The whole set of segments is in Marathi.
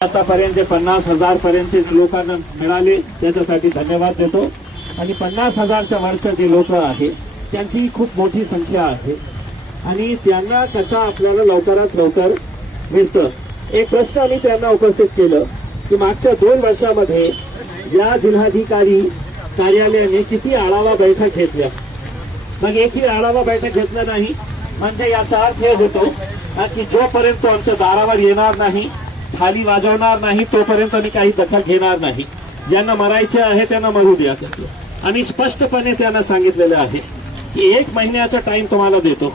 आतापर्यंत 50,000 पर्यंत लोकांना मिळाले त्याच्यासाठी धन्यवाद देतो। आणि 50,000च्या वरचे जे लोक आहेत त्यांची खूप मोठी संख्या आहे आणि त्यांना कसा आपल्याला लवकरात लवकर मिळतं। एक प्रश्न आम्ही त्यांना उपस्थित केलं की मागच्या 2 वर्षामध्ये या जिल्हाधिकारी कार्यालयाने किती आढावा बैठक घेतल्या। मग एकही आढावा बैठक घेतला नाही म्हणजे याचा अर्थ हे होतो की जोपर्यंत आमच्या दारावर येणार नाही, थाली वाजवणार नाही, तोपर्यंत आम्ही काही दखल घेणार नाही। ज्यांना मरायचे आहे त्यांना मरू द्या। आम्ही स्पष्टपणे त्यांना सांगितलेले आहे की 1 महिन्याचा टाइम तुम्हाला देतो।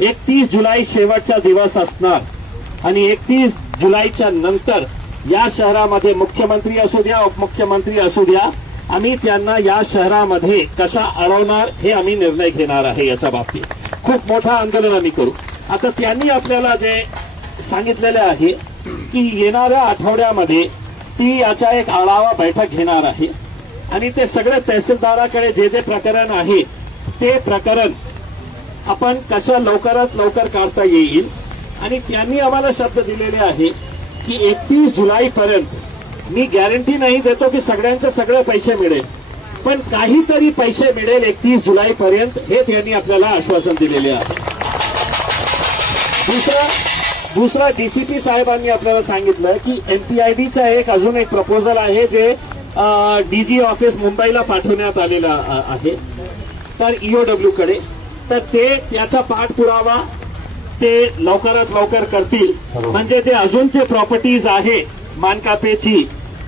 31 जुलै शेवटचा दिवस असणार आणि 31 जुलैच्या नंतर या शहरामध्ये मुख्यमंत्री असू द्या, उपमुख्यमंत्री असू द्या, आम्ही त्यांना या शहरामध्ये कसा अडवणार हे आम्ही निर्णय घेणार आहे। याच्या बाबतीत खूप मोठा आंदोलन आम्ही करू। आता त्यांनी आपल्याला जे सांगितलेले आहे की येणाऱ्या आठवड्यामध्ये ती याचा एक आढावा बैठक घेणार आहे आणि ते सगळे तहसीलदाराकडे जे जे प्रकरण आहे ते प्रकरण आपण कसं लवकरात लवकर काढता येईल। आणि त्यांनी आम्हाला शब्द दिलेले आहे की 31 जुलैपर्यंत मी गॅरंटी नाही देतो की सगळ्यांचे सगळे पैसे मिळेल, पण काहीतरी पैसे मिळेल 31 जुलैपर्यंत हे त्यांनी आपल्याला आश्वासन दिलेले आहे। दुसरा डीसीपी साहेबांनी आपल्याला सांगितलं की एमपीआयडीचा अजून एक प्रपोजल आहे जे डीजी ऑफिस मुंबईला पाठवण्यात आलेला आहे तर ईओडब्ल्यू कडे, तर ते त्याचा पाठपुरावा ते लवकरात लवकर करतील। म्हणजे जे अजूनचे प्रॉपर्टीज आहे मानकापेची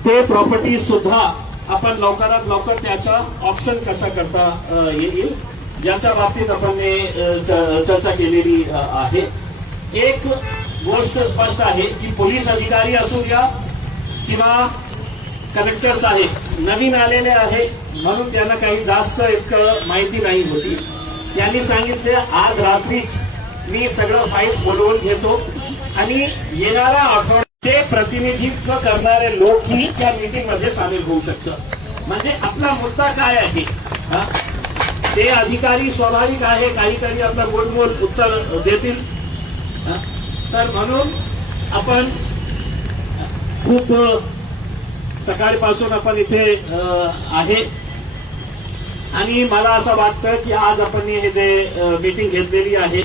ते प्रॉपर्टीज सुद्धा आपण लवकरात लवकर त्याचा ऑप्शन कसा करता येईल याच्या बाबतीत आपण चर्चा केलेली आहे। एक गोष्ट स्पष्ट आहे की पोलीस अधिकारी असू द्या किंवा कलेक्टर साहेब नवीन आलेले आहे म्हणून त्यांना काही जास्त इतकं माहिती नाही होती। त्यांनी सांगितले आज रात्रीच मी सगळं फाईल्स बोलवून घेतो आणि येणाऱ्या आठवड्यात प्रतिनिधित्व करणारे लोकही त्या मीटिंग मध्ये सामील होऊ शकतात। म्हणजे आपला मुद्दा काय आहे ते अधिकारी स्वाभाविक आहे काहीतरी आपला गोडमोल उत्तर देतील। तर म्हणून आपण खूप सकाळपासून आपण इथे आहे आणि मला असं वाटतं की आज आपण हे जे मीटिंग घेतलेली आहे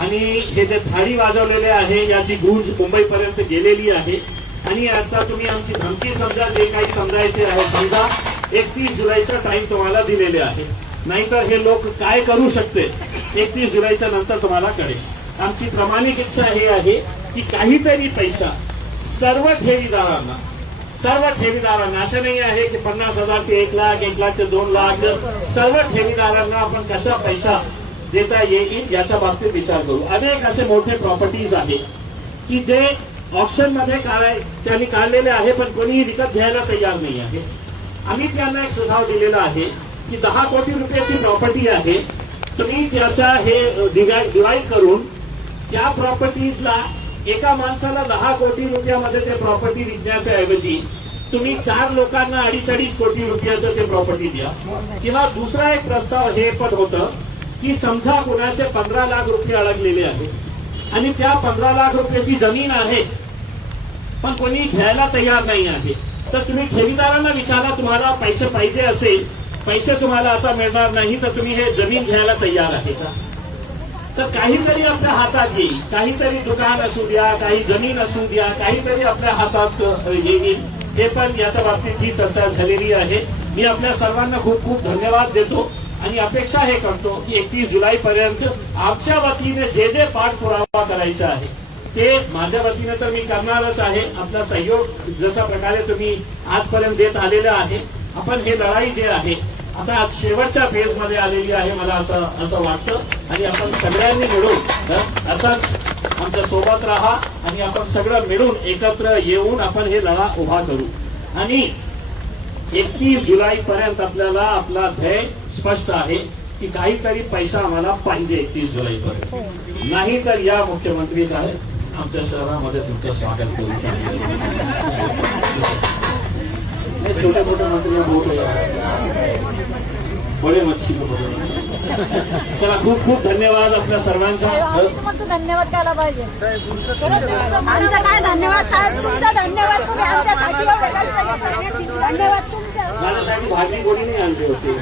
आणि हे जे थाळी वाजवलेले आहे याची गूंज मुंबईपर्यंत गेलेली आहे आणि आता तुम्ही आमची धमकी समजा जे काही समजायचे आहे समजा 31 जुलैचा टाइम तुम्हाला दिलेले आहे, नाहीतर हे लोक काय करू शकते 31 जुलैच्या नंतर तुम्हाला कळेल। आमची प्रामाणिक इच्छा हे आहे की काहीतरी पैसा सर्व ठेवीदारांना असं नाही आहे की 50,000 ते 1 लाख 1 लाख ते 2 लाख सर्व ठेवीदारांना आपण कसा पैसा देता येईल याच्या बाबतीत विचार करू। अनेक असे मोठे प्रॉपर्टीज आहेत की जे ऑप्शन मध्ये त्यांनी काढलेले आहे पण कोणीही विकत घ्यायला तयार नाही आहे। आम्ही त्यांना एक सुझाव दिलेला आहे की 10 कोटी रुपयाची प्रॉपर्टी आहे, तुम्ही त्याचा हे डिवाइड करून त्या प्रॉपर्टीजला एका माणसाला 10 कोटी रुपयामध्ये ते प्रॉपर्टी विकण्याच्या ऐवजी तुम्ही 4 लोकांना 2.5 कोटी रुपयाचं ते प्रॉपर्टी द्या। किंवा दुसरा एक प्रस्ताव हे पण होतं की समजा कोणाचे 15 लाख रुपये अडकलेले आहेत आणि त्या 15 लाख रुपयाची जमीन आहे पण कोणी घ्यायला तयार नाही आहे, तर तुम्ही ठेवीदारांना विचारा तुम्हाला पैसे पाहिजे असेल, पैसे तुम्हाला आता मिळणार नाही तर तुम्ही हे जमीन घ्यायला तयार आहे का? तर काहीतरी आपल्या हातात येईल, काहीतरी दुकान असू द्या, काही जमीन असू द्या, काहीतरी आपल्या हातात येईल। हे पण याच्या बाबतीत ही चर्चा झालेली आहे। मी आपल्या सर्वांना खूप खूप धन्यवाद देतो आणि अपेक्षा हे करतो की 31 जुलैपर्यंत आमच्या वतीने जे जे पाठपुरावा करायचा आहे ते माझ्या वतीने तर मी करणारच आहे। आपला सहयोग जशा प्रकारे तुम्ही आजपर्यंत देत आलेला आहे, आपण हे लढाई जे आहे आता आज शेवटच्या फेज मध्ये आलेली आहे मला असं वाटतं आणि आपण सगळ्यांनी मिळून असाच आमच्या सोबत राहा आणि आपण सगळं मिळून एकत्र येऊन आपण हे लढा उभा करू आणि 31 जुलैपर्यंत आपल्याला आपला ध्येय स्पष्ट आहे की काहीतरी पैसा आम्हाला पाहिजे 31 जुलैपर्यंत, नाही तर या मुख्यमंत्री साहेब आमच्या शहरामध्ये तुमचं स्वागत करू छोटे मोठे मंत्री बडे मच्छी चला खूप खूप धन्यवाद आपल्या सर्वांचा। धन्यवाद द्यायला पाहिजे। आमचा काय धन्यवाद साहेब, तुमचा धन्यवाद। माझ्यासाठी भाजी कोणी नाही आणली होती.